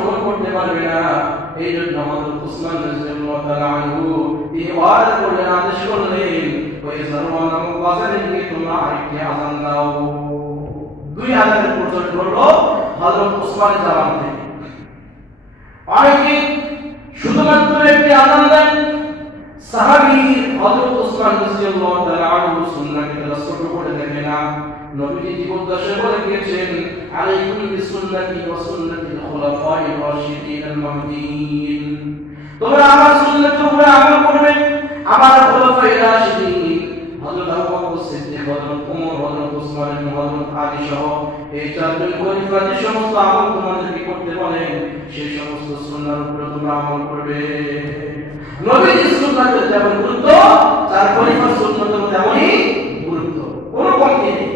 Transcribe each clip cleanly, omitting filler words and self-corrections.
অংশগ্রহণ করতে পারবে না। এই জন্য হযরত উসমান রাদিয়াল্লাহু তাআলা আনহু তিনি ওয়াদা করলেন, আদেশ করলেন, ওই সারওয়ান নামক বাজারে তোমরা আরেকটি আযান দাও। দুই আযানের প্রচলন হলো হযরত উসমানের জামান থেকে। অনেকে শুধুমাত্র একটি আযান দেন। সাহাবী হযরত উসমান রাদিয়াল্লাহু তাআলা আনহু সুন্নাহকে তারা ছোট করে দেখে না। নবীজি জীবদ্দশায় বলে গিয়েছেন, আলাইকুম বিসুন্নতি ওয়া সুন্নাতিল খুলাফায়ে রাশিদিন আল মাহদিয়িন, তোমরা আমার সুন্নাতের উপরে আমল করবে, আমার খুলাফায়ে রাশিদিন হযরত আবু বকর সিদ্দিক, হযরত ওমর, হযরত উসমান এবং হযরত আলী সহ এই চারজন খলিফা যে সমস্ত আমল তোমাদেরকে করতে বলেন সেই সমস্ত সুন্নাহর উপরে তোমরা আমল করবে। নবীজির সুন্নাতের যেমন গুরুত্ব, চার খলিফার সুন্নাতের তেমনই গুরুত্ব, কোনো কমতি নেই।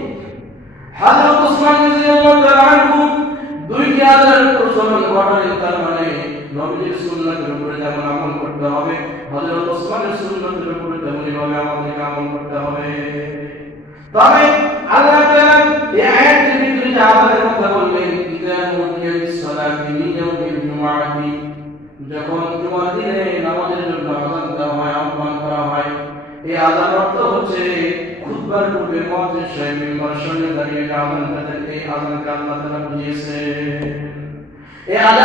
হযরত উসমান রাদিয়াল্লাহু তাআলা আনহু দুইটি আযানের প্রচলন ঘটালেন, তার মানে নবীজির সুন্নাতের উপরে যেমন আমল করতে হবে, হযরত উসমানের সুন্নাতের উপরে তেমনি ভাবে আমাদেরকে আমল করতে হবে। তবে আল্লাহ তাআলা এই আয়াতের ভিতরে যে আযানের কথা বললেন, ইযা নুদিয়া বিস-সালাতি মিন ইয়াউমিল জুমআতি, যখন জুমার দিনে নামাজের জন্য আযান দেওয়া হয়, আহ্বান করা হয়, এই আযান অর্থ হচ্ছে খুতবার পূর্বে মুয়াজ্জিন সাহেব মিম্বরের সামনে দাঁড়িয়ে যে আযানটা দেন, এই আযানকে আল্লাহ তাআলা বুঝিয়েছেন। এই আযান